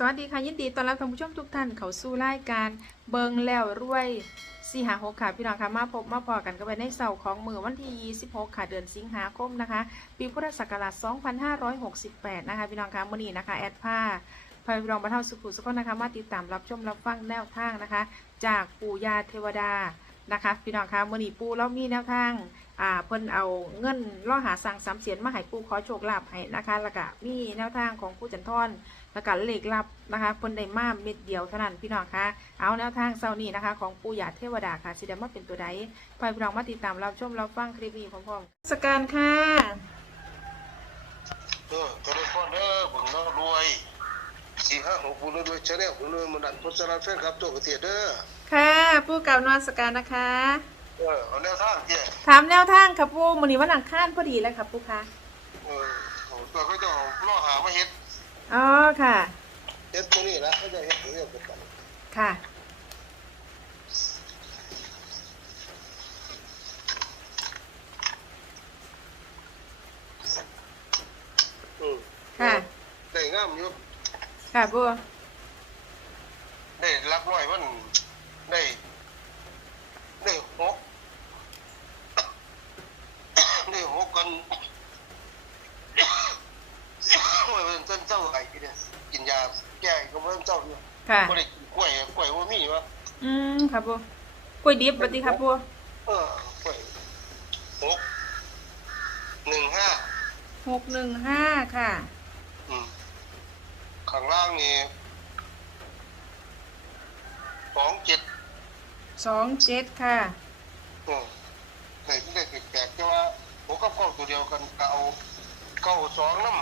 สวัสดีค่ะ ยินดีต้อนรับท่านผู้ชมทุกท่านเข้าสู่รายการเบิงแล้วรวยสี่หาหกค่ะพี่น้องค่ะมาพบมาพอกันกันไปในเสาร์ของมือวันที่ 26 ค่ะเดือนสิงหาคมนะคะ ปีพุทธศักราช 2568 นะคะ พี่น้องค่ะมื่อนี้นะคะ แอดผ้าพาพี่น้องบรรเทาสุขุสุขนะคะ มาติดตามรับชมรับฟังแนวทางนะคะ จากปู่ยาเทวดานะคะ พี่น้องค่ะมื่อนี้ปู่เรามีแนวทาง อ่าเพิ่นเอาเงินล่อหาสั่งสามเสียนมาให้ปู่ขอโชคลาภให้นะคะแล้วก็มีแนวทางของปู่จันทอนแล้วก็เลขลับนะคะเพิ่นได้มาเม็ดเดียวเท่านั้นพี่น้องคะเอาแนวทางเซานี้นะคะ ของปู่ย่าเทวดาค่ะสิได้มาเป็นตัวใดไปพี่น้องมาติดตามรับชมรับฟังคลิปนี้พร้อมๆสการค่ะเออเจริญพรเด้อผมน้องรวยสี่ห้าหกบุญรวยชาแนลบุญรวยมันดันพุทธราชแฟนครับตัวกระเทียเด้อค่ะปู่เก่านอนสการนะคะ เออเอาแนวทางเจ้ถามแนวทางค่ะปู่มื้อนี้วันอังคารพอดีแล้วค่ะปู่คะเออโอ้ตัวเขาจะเอาล่อหามาเฮ็ดอ๋อค่ะ เฮ็ดตรงนี้ละเขาจะเฮ็ดเรื่องกันค่ะอืมค่ะ ได้งามอยู่ค่ะปู่ได้รักร้อยมันได้ได้หก ได้หกกันโอ้ยมันเส้นเจ้าไอ้กินเนี่ยกินยาแก้ก็มันเจ้าอยู่ค่ะบ่ได้กินกล้วยกล้วยว่ามีวะอืมค่ะปู่กล้วยดิบสวัสดีค่ะปู่เออไปหกหนึ่งห้าหกหนึ่งห้าค่ะ อืมข้างล่างนี่สองเจ็ดสองเจ็ดค่ะ อืมเลขเลขแปลกๆแต่ว่า ผมกับเก้าตัวเดียวกันก็เอาเก้าสองน้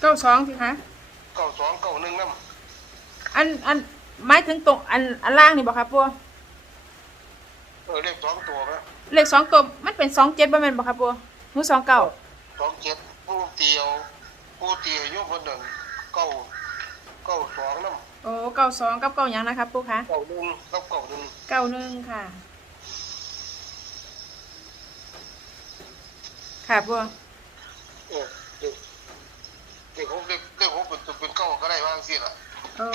เก้าสองสิคะำเก้าสองเก้าหนึ่งน้อันอันหมายถึงตรงอันอันล่างนี่บอกค่ะปู่ำเออเลขสองตัวไหมเลขสองตัวมันเป็นสองเจ็ดบ่แม่นบอกค่ะปู่หรือสองเก้าสองเจ็ดผู้เตียวผู้เตียวอยุคนหนึ่งเก้าเก้าสองน้โอ้เก้าสองกับเก้าหยังนะคะปู่คะำเก้าหนึ่งกับเก้าหนึ่งเก้าหนึ่งค่ะ ค่ะปู่เออเด็กเด็กผมเด็กเด็กผมเป็นเป็นเก้าก็ได้บ้างสิล่ะโอ้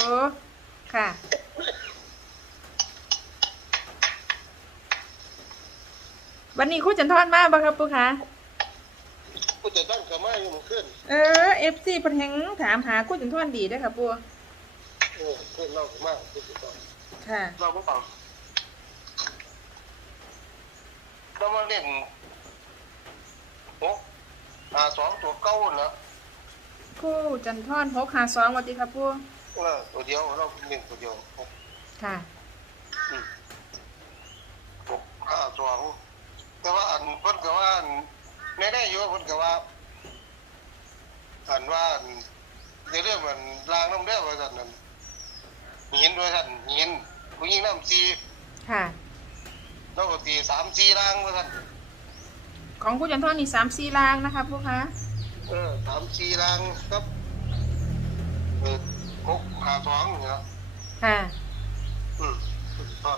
ค่ะ วันนี้ครู่จันทอนมาบ่ครับปู่คะกูจะตั้งกระไม้อยู่มันขึ้นเออเอฟซีเพิ่นแฮงถามหาครู่จันทอนดีเด้อค่ะปู่เออขึ้นเล่ามากขึ้นต่อค่ะ เราไม่ฟังเรามาเล่น หกหาสองตัวเก้านะครู่จันทอนหกหาสองวันดีครับปู่เออตัวเดียวเราเล่นตัวเดียวหกค่ะอืมหกห้าสองแต่ว่าอันเพิ่นก็ว่าอันในได้อยู่เพิ่นก็ว่า อันว่าอันในเรื่องมันลางน้ำเด้อว่าซั่นนั่นหินว่าซั่นหินผู้หญิงน้ำซีค่ะเราก็ตีสามสี่ลางว่าซั่น ของครู่จันทอนนี่สามสี่ลางนะคะปู่คะเออสามสี่ลางครับเออหกห้าสองเนี่ย ค่ะ อืมก็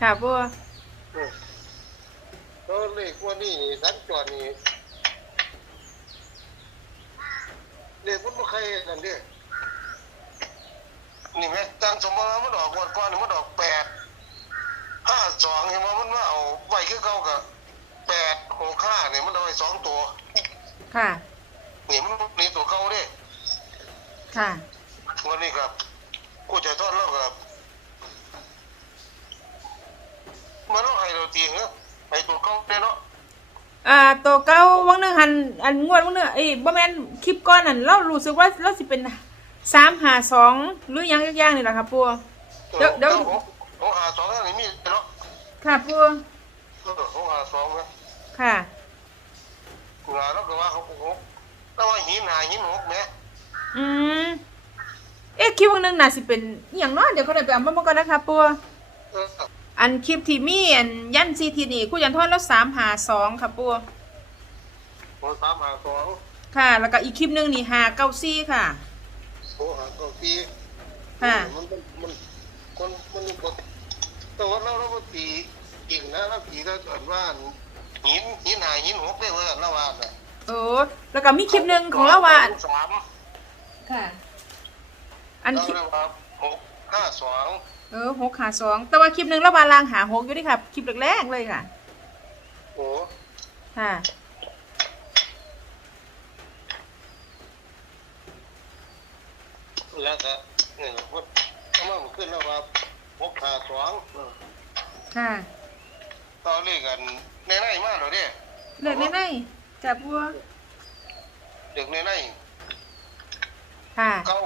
ค่ะปู่เออแล้วเลขว่านี่สัญจรนี่เลขมันไม่เคยนั่นเด้นี่ไหมจังสมมติว่ามันออกงวดก่อนนี่มันออกแปดห้าสองเห็นไหมมันมาเอาไว้คือเก่ากับ แปดหกห้าเนี่ยมันเอาไว้สองตัวค่ะ นี่มันนี่ตัวเก่าเด้ค่ะ วันนี้ครับกูจะทอดแล้วครับมันต้องให้เราตีเหรอให้ตัวเก่าเด้เนาะอ่าตัวเก้าวังหนึงหันอันงวดวังหนึงเอ้ยบ่แม่นคลิปก่อนนั่นเรารู้สึกว่าเราสิเป็นสามหาสองหรือหยังอย่างนี่แหละครับปู่เดี๋ยวเดี๋ยวหกหกหาสองอันนี้มีเนาะค่ะปู่เออหกหาสองนะ ค่ะงานแล้วก็ว่าเขาหกแล้วว่าหินหาหินหกเนี่ยอืมเอ๊ะคลิปวังหนึงน่าสิเป็นอหย่างน้อยเดี๋ยวเขาได้ไปเอามาบ่ก่อนนะคะปู่เอออันคลิปที่มีอันยันซีทีนี่คู่ยันทอดแล้วสามหาสองค่ะปู่หกสามหาสองค่ะ แล้วก็อีกคลิปหนึงนี่หาเก้าซี่ค่ะหกหาเก้าปีค่ะ มันมันมันคนมันบดแต่ว่าเราเราตีอีกนะเราตีแล้วก่อนว่า หินหินหาหินหกได้เว้ยเราว่าน่ะโอ้แล้วก็มีคลิปหนึ่งของเราว่าสามค่ะ อันเราคลิปเรียกว่าหกห้าสองเออหกหาสองแต่ว่าคลิปหนึ่งระบาลางหาหกอยู่ดิค่ะ คลิปแรกๆเลยค่ะ โอ้ค่ะ แล้วก็เนี่ยพูดเอามามันขึ้นแล้วว่าหกห้าสอง ค่ะ ตอนเลขกันในในมากเลยเนี่ยเลือกได้ไหนจับบัวเด็กในในค่ะเก้า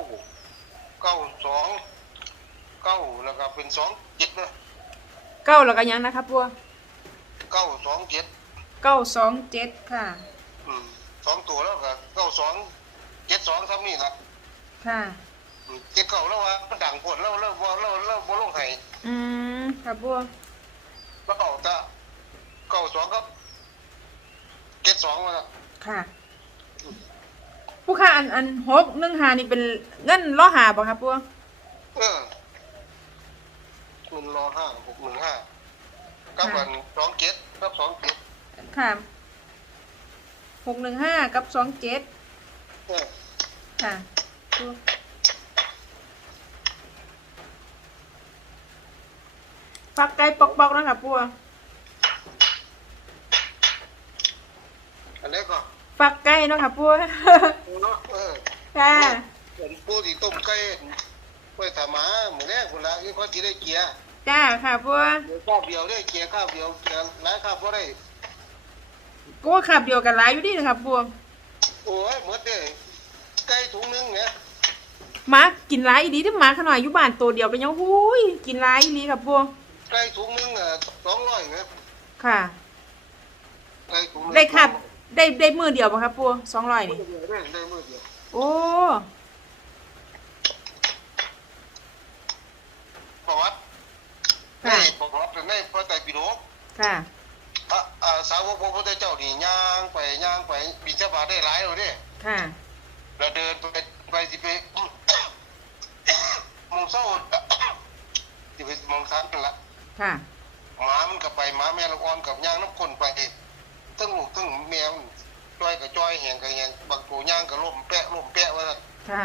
เก้าสองเก้าแล้วก็เป็นสองเจ็ดนะเก้าแล้วก็ยังนะครับบัวเก้าสองเจ็ดเก้าสองเจ็ดค่ะอืมสองตัวแล้วก็เก้าสองเจ็ดสองทำนี่ละค่ะอืมเจ็ดเก้าแล้วว่ามันดังปวดแล้วแล้วแล้วแล้วแล้วบ่ลงไห้อืมค่ะบัวแล้วเอาแต่ เก้าสองก็เจ็ดสองมาละค่ะ ผู้ค่าอันอันหกหนึ่งหานี่เป็นเงินล้อหาบ่ครับบัวเออมันรอห้าหกหนึ่งห้ากับวันสองเจ็ดกับสองเจ็ดค่ะหกหนึ่งห้ากับสองเจ็ดเออค่ะบัวฟักไก่ปอกๆนะครับบัวอั นนี้ก็ฟักไก่เนาะค่ะบัวเนาะเออค่ะผมปูที่ต้มไก่ไว้ถาหมาหมูแรกคนละยี่เขาจีได้เกียร์จ้าค่ะบัวเดี๋ยวข้าวเดียวได้เกียร์ข้าวเดียวเกียร์หลายข้าวก็ได้กูว่าขับเดียวกันหลายอยู่ดีนะครับบัวโอ้ยหมดเลยไก่ถุงนึงเนี่ยหมากินหลายอีดีที่หมาขนาดอยู่บ้านตัวเดียวกันยังหูยกินหลายอีดีครับบัวไก่ถุงนึงอะสองร้อยเนี่ยค่ะไก่ถุงนึงได้ครับ ได้ได้มือเดียวป่ะครับบัวสองร้อยนี่ ได้ได้มือเดียวโอ้ ประวัติในค่ะประวัติในพระไตรปิฎกค่ะพระอ่าสาวกพระพุทธเจ้านี่ย่างไปย่างไปบิณฑบาตได้หลายเลยเด้ค่ะ เราเดินไปไปสิไป มองเศร้า สิไปมองสันนั่นละค่ะ หมามันก็ไปหมาแม่ลูกอ่อนกับย่างน้ำคนไป ทั้งลูกทั้งแมวจอยกับจอยแหงกับแหงบางตัวย่างกับล่มแปะล่มแปะว่าซั่นค่ะ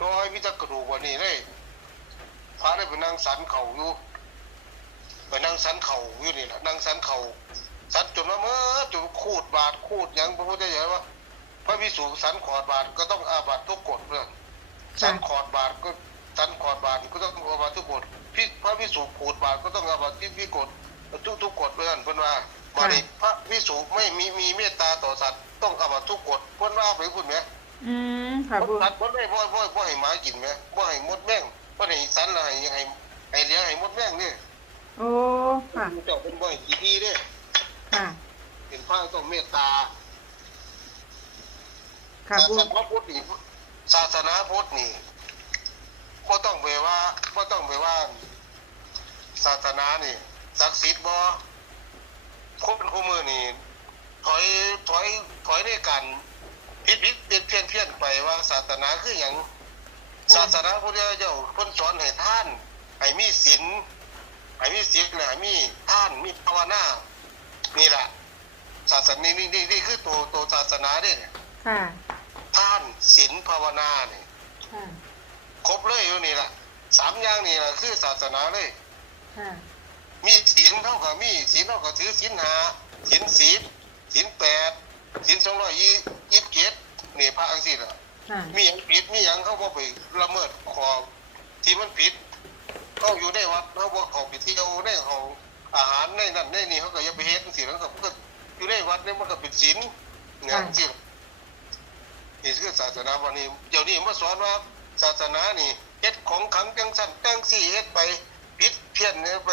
จอยมีแต่กระดูกวันนี้เลยพาได้ไปนั่งสันเข่าอยู่ไปนั่งสันเข่าอยู่นี่แหละนั่งสันเข่าสันจนว่าเมื่อจนคูดบาดคูดหยังพระพุทธเจ้าว่าพระพิสุสันขอดบาดก็ต้องอาบัตทุกกฎเรื่องสันขอดบาดก็สันขอดบาดก็ต้องอาบัตทุกกฎพิพระพิสุขูดบาดก็ต้องอาบัตที่พิกฎทุกทุกกฎเพื่อนเพื่อนว่า บาดนี้พระพิสุไม่มีมีเมตตาต่อสัตว์ต้องอาบัตทุกกฎเพื่อนว่าไปพูดไหมอืมค่ะบ่บัวตัดบ่ได้บ่บ่บ่ให้หมากินแหมบ่ให้มดแม่งบ่ให้สันละให้ให้ให้เลี้ยงให้มดแม่งนี่โอ้ค่ะเจ้าเป็นบ่ให้ขี้ดีเด้ค่ะเป็นพระต้องเมตตาค่ะศาบัวสนาพุทธนี่ศาสนาพุทธนี่บ่ต้องไปว่าบ่ต้องไปว่า ศาสนานี่ศักดิ์สิทธิ์บ่ คนคู่มือนี่ถอยถอยถอยในการผิดผิดเปลี่ยนเพี้ยนเพี้ยนไปว่าศาสนาคือหยังศาสนาพุทธเจ้าเพิ่นสอนให้ท่านให้มีศีลให้มีศีลนะให้มีท่านมีภาวนานี่แหละศาสนานี่นี่นี่นี่คือตัวตัวศาสนาเนี่ยค่ะท่านศีลภาวนาเนี่ยค่ะครบเลยอยู่นี่แหละสามอย่างนี่แหละคือศาสนาเลยค่ะ มีศีลเท่ากับมีศีลเท่ากับถือศีลห้าศีลสิบศีลแปดศีลสองร้อยยี่สิบเจ็ดนี่พระอังสิล่ะค่ะมีหยังผิดมีหยังเขาบ่ไปละเมิดขอที่มันผิดเขาอยู่ในวัดเขาบ่เขาไปเที่ยวในของอาหารในนั่นในนี่เขาก็อย่าไปเฮ็ดจังซี่แล้วก็มันก็อยู่ในวัดนี่มันก็เป็นศีลเนี่ยจังซี่นี่คือศาสนาวันนี้เดี๋ยวนี้มาสอนว่าศาสนานี่เฮ็ดของขลังจังสั่นจังซี่เฮ็ดไปผิดเพี้ยนเนี่ยไป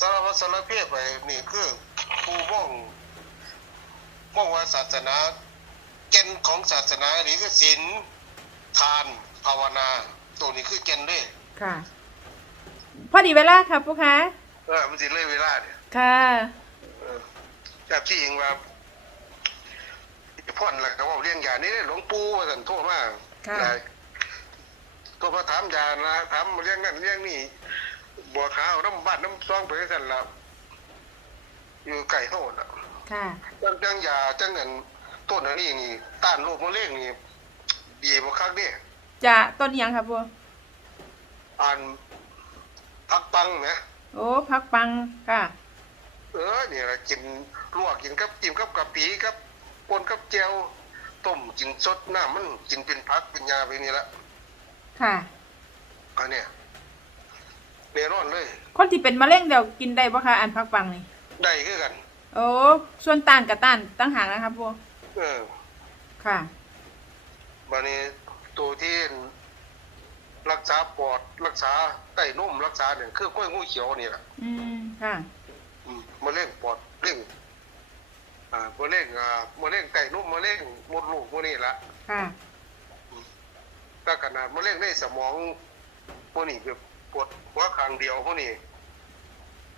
สารพัดสารเพไปนี่คือผู้มองมองว่าศาสนาแก่นของศาสนาหรือก็ศีลทาน ภาวนา ตัวนี้คือแก่นเลยค่ะ พอดีเวลาครับผู้ค้าเออมันสิเลยเวลาเนี่ยค่ะเออจากที่เองว่าพ่อนหลักก็เว่าเรียงยานี่หลวงปู่ว่าสันโทษมากค่ะโทรมาถามยานะถามเรื่องนั้นเรื่องนี้ บัวขาวน้ำบ้านน้ำซองไปสันแล้วอยู่ไก่โทษอะค่ะ จังจังยาจังเงินต้นอันนี้นี่ ต้านโรคมะเร็งนี่ ดีบ่คักเด้จะต้นอิหยังค่ะปูอ่านพักปังนะโอ้พักปังค่ะ เออนี่ล่ะกินลวกกินกับจิ้มกับกะปิกับปนกับแจ่วต้มกินสดน้ำมันกินเป็นผักเป็นยาไปนี่ละค่ะ อันเนี้ย แน่นอนเลย คนที่เป็นมะเร็งเดี๋ยวกินได้ปะคะอันพักปังนี่ได้คือกัน โอ้ส่วนต้านกับต้านตั้งหากนะครับปูเออค่ะบัดนี้ตัวที่รักษาปอดรักษาไตนุ่มรักษาเนี่ยคือกล้วยงูเขียวนี่แหละอืมค่ะอืมมะเร็งปอดเร่งอ่ามะเร็งอ่ามะเร็งไตนุ่มมะเร็งมดลูกพวกนี้ละค่ะ ถ้าขนาดมะเร็งในสมองพวกนี้แบบป วดหัวข้างเดียวพวกนี้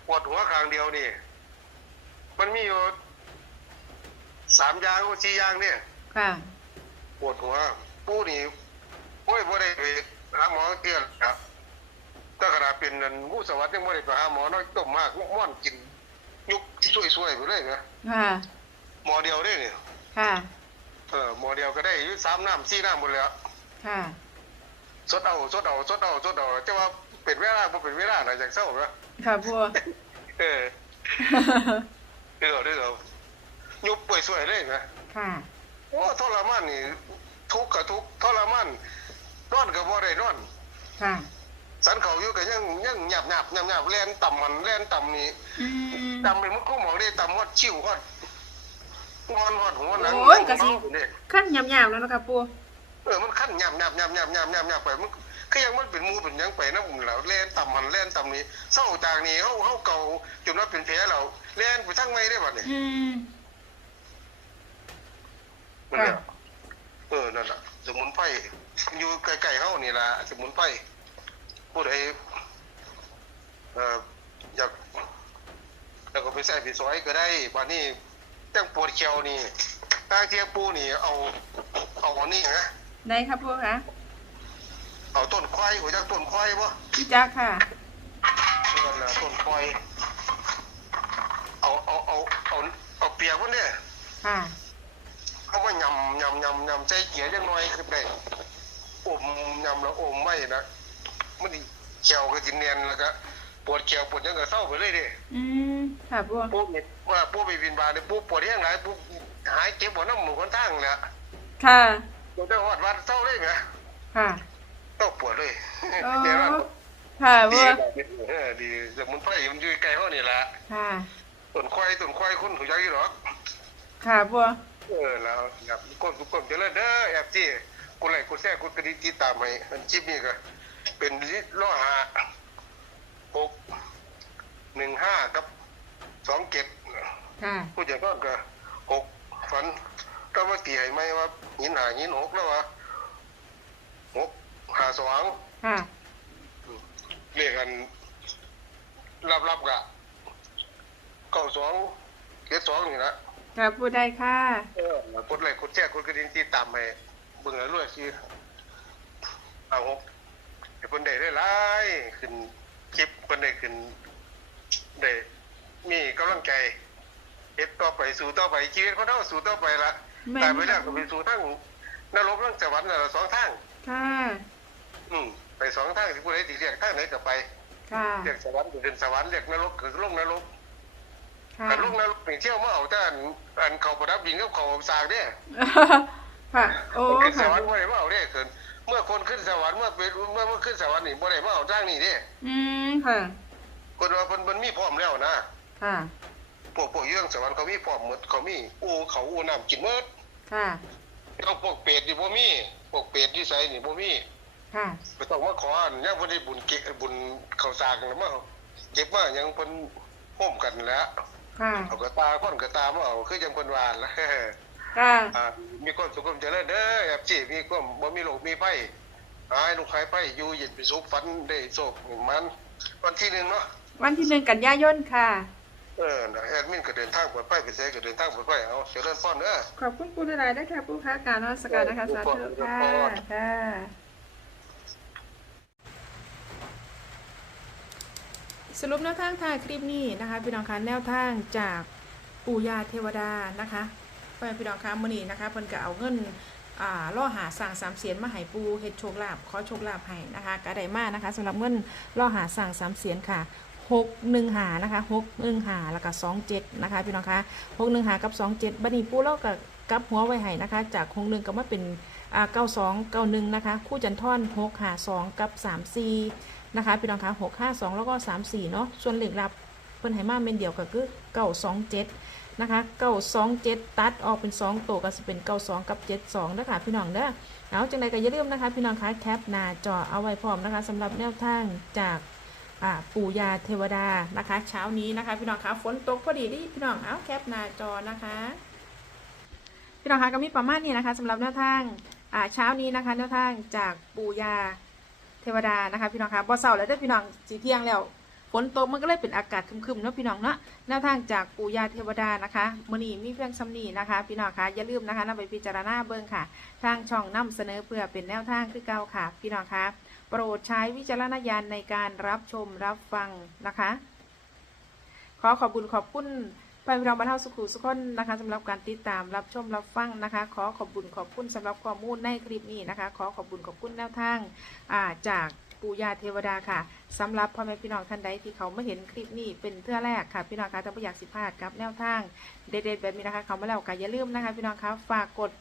ปวดหัวข้างเดียวนี่ มันมีอยู่สามอย่างหรือสี่อย่างเนี่ยค่ะปวดหัวปูนี่โอ้ยบ่ได้ไปหาหมอเตือนครับถ้าขนาดเป็นนั่นงูสวัสดิ์ยังบ่ได้ไปหาหมอน้อยต้มมากม่อนกิน ยุกช่วยๆไปเลยนะค่ะหมอเดียวได้เนี่ยค่ะเออหมอเดียวก็ได้อยู่สามน้ำสี่น้ำหมดแล้วค่ะสดเอาสดเอาสดเอาสดเอาจะว่า เป็นเวลาบ่เป็นเวลาน่ะจากเศร้านะค่ะปูเออเด้อเด้อยุบป่วยสวยเลยนะค่ะโอ้ทรมานนี่ทุกข์กับทุกข์ทรมานนอนก็บ่ได้นอนค่ะสันเขาอยู่ก็ยังยังหยาบหยาบหยาบหยาบแล่นต่ำหันแล่นต่ำนี่อืมต่ำเป็นมันก็หมองได้ต่ำฮอดชิวฮอดงอนฮอดหัวหนังโอ้ยกะสิเนี่ยขั้นยำๆแล้วนะคะปูเออมันขั้นหยาบหยาบหยาบหยาบหยาบหยาบหยาบไปมัน คือยังมันเป็นหมูเป็นหยังไปนะผมแล้วแล่นต่ำหันแล่นต่ำนี่เศร้าจากนี่เฮาเฮาเก่าจนว่าเป็นแผลแล้วแล่นไปทั้งไม่ได้บัดนี้อืมนั่นแหละเออนั่นแหละสมุนไพรอยู่ใกล้ๆเฮานี่ล่ะสมุนไพรผู้ใดเอ่ออยากแล้วก็ไปใส่ไปซอยก็ได้บัดนี้จังปวดเขียวนี่ตาเทียปูนี่เอาเอาอันนี้นะไหนครับปูคะ เอาต้นควายหัวจักต้นควายบ่พี่จักค่ะนั่นน่ะต้นควายเอาเอาเอาเอาเอาเปียกมันเนี่ยค่ะเอามายำยำยำยำใส่เกียร์จังหน่อยคือได้อมยำแล้วอมไม่นะมันสิเขียวก็สิเนียนแล้วก็ปวดเขียวปวดหยังก็เศร้าไปเลยเดิอืมค่ะปูปุ๊บนี่ว่าปุ๊บไปบินบาเนี่ยปุ๊บปวดแห้งหลายปุ๊บหายเจ็บปวดน้ำหมูคนทั้งเนี่ยค่ะตัวได้หอดวัดเศร้าเลยไงค่ะ เศร้าปวดเลยโอ้เดี๋ยวนะค่ะดีปูเออดีสมุนไพรมันอยู่ใกล้เขานี่แหละค่ะ ต้นควายต้นควายคนหูยักษ์อยู่หรอกค่ะปูเออแล้วครับกดกดเจริญเด้อแอบจี้กูไล่กูแท้กูกระดิ่งติดตามให้อันชิปนี้ก็เป็นล้อหาหกหนึ่งห้ากับสองเจ็ดค่ะ ผู้ใหญ่ก็ก็หกฝันก็มาตีให้ไหมว่าหินหาหินหกแล้ววะหก หาสองค่ะเรียกกันรับรับๆกะเก้าสองเจ็ดสองนี่นะค่ะปูได้ค่ะ เออกดไลค์กดแชร์กดกระดิ่งติดตามให้เบิ่งแล้วรวยสิเอาหกให้เพิ่นได้ได้หลายขึ้นคลิปเพิ่นได้ขึ้นได้มีกำลังใจเฮ็ดต่อไปสู่ต่อไปชีวิตคนเฮาสู่ต่อไปละแม่น ตายไปแล้วก็ไปสู่ทางนรกทางสวรรค์น่ะสองทางค่ะ อืมไปสองทางสิผู้ใดสิเรียกทางไหนก็ไปค่ะเรียกสวรรค์ก็ขึ้นสวรรค์เรียกนรกก็ลงนรกค่ะแต่ลงนรกนี่เที่ยวมาเอาแต่อันอันเขาประดับดินกับเขาสร้างเด้ค่ะโอ้ขึ้นสค่ะวรรค์บ่ได้มาเอาเด้ขึ้นเมื่อคนขึ้นสวรรค์เมื่อเป็นเมื่อเมื่อขึ้นสวรรค์นี่บ่ได้มาเอาทางนี้เด้อืมค่ะคนว่าเพิ่นเพิ่นมีพร้อมแล้วนะค่ะพวกพวกอยู่ทางสวรรค์เขามีพร้อมหมดเขามีอูเขาอูน้ำกินหมด ค่ะเอาพวกเปรตนี่บ่มีพวกเปรตที่ไสนี่บ่มี ค่ะบ่ต้องมาขออันยังบ่ได้บุญเกะบุญข้าวสากนั่นมาเก็บมายังเพิ่นโฮมกันแหล้วค่ะ เอากระตาก้อนกระตามาเอาคือจังเพิ่นว่าล่ะค่ะ อ่ามีความสุขความเจริญเด้อแอบจีมีความบ่มีโรคมีภัยหายลูกหายไปอยู่เย็นเป็นสุขฝันได้โชคมันวันที่หนึ่งเนาะวันที่หนึ่งกันยายนค่ะ เออนะแอดมินก็เดินทางปลอดภัยไปเสก็เดินทางปลอดภัยเอาเจริญพรเด้อ ขอบคุณปูทลายด้วยค่ะปูค้าการนมัสการนะคะสาธุค่ะค่ะ สรุปแนวทางถ่าคลิปนี้นะคะพี่น้องคะแนวทางจากปู่ย่าเทวดานะคะไปพี่น้องคะมื่อนี้นะคะเพิ่นก็เอาเงินอ่าล่อหาสั่งสามเสียนมาให้ปูเฮ็ดโชคลาภขอโชคลาภให้นะคะก็ได้มากนะคะสำหรับเงินล่อหาสั่งสามเสียนค่ะหกหนึ่งหานะคะหกหนึ่งหาแล้วก็สองเจ็ดนะคะพี่น้องคะหกหนึ่งหากับสองเจ็ดบัดนี้ปูเล่ากับกับหัวไว้ให้นะคะ จากหกหนึ่งก็มาเป็นอ่าเก้าสองเก้าหนึ่งนะคะ คู่จันท่อนหกหาสองกับสามสี่ นะคะพี่น้องคะหกห้าสองแล้วก็สามสี่เนาะส่วนเหล็กลับเพิ่นให้มาเม็นเดียวก็คือเก้าสองเจ็ดนะคะเก้าสองเจ็ดตัดออกเป็นสองตัวก็จะเป็นเก้าสองกับเจ็ดสองนะคะพี่น้องเด้อเอาจังใดก็อย่าลืมนะคะ พี่น้องคะแคปหน้าจอเอาไว้พร้อมนะคะสำหรับแนวทางจากปู่ยาเทวดานะคะ เช้านี้นะคะ พี่น้องคะฝนตกพอดีดิพี่น้องเอาแคปหน้าจอนะคะ พี่น้องคะก็มีประมาณนี้นะคะสำหรับแนวทางเช้านี้นะคะแนวทางจากปู่ยา เทวดานะคะพี่น้องคะบ่เศร้าแล้วเด้อพี่น้องสีเที่ยงแล้วฝนตกมันก็เลยเป็นอากาศคึมๆเนาะพี่น้องเนาะแนวทางจากปู่ย่าเทวดานะคะมือนีมีเพียงซ้ำนีนะคะ พี่น้องคะอย่าลืมนะคะนำไปพิจารณาเบิ่งค่ะ ทางช่องนำเสนอเพื่อเป็นแนวทางคือเก่าค่ะ พี่น้องคะโปรดใช้วิจารณญาณในการรับชมรับฟังนะคะ ขอขอบคุญขอบคุณ ไปพี่น้องบรรเทาสุขุสุขคนนะคะสำหรับการติดตามรับชมรับฟังนะคะ ขอขอบคุญขอบคุณสำหรับข้อมูลในคลิปนี้นะคะ ขอขอบคุญขอบคุณแนวทางอ่าจากปู่ย่าเทวดาค่ะสำหรับพ่อแม่พี่น้องท่านใดที่เขาไม่เห็นคลิปนี้เป็นเทื่อแรกค่ะพี่น้องคะถ้าไม่อยากสิพลาดกับแนวทางเด็ดๆแบบนี้นะคะเขามาแล้วก็อย่าลืมนะคะ พี่น้องคะฝากกด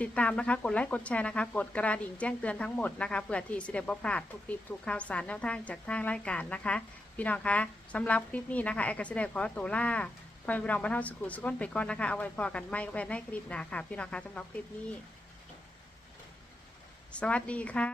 ติดตามนะคะ กดไลค์กดแชร์นะคะ กดกระดิ่งแจ้งเตือนทั้งหมดนะคะเพื่อที่สิเดบพลาดทุกคลิปทุกข่าวสารแนวทางจากทางรายการนะคะ พี่น้องคะสำหรับคลิปนี้นะคะแอร์กสิเดขอตัวล่าพอพี่น้องบรรเทาสุขุสุขนไปก่อนนะคะ เอาไว้พอกันไม่ก็ไปในคลิปหนาค่ะ พี่น้องคะสำหรับคลิปนี้ สวัสดีค่ะ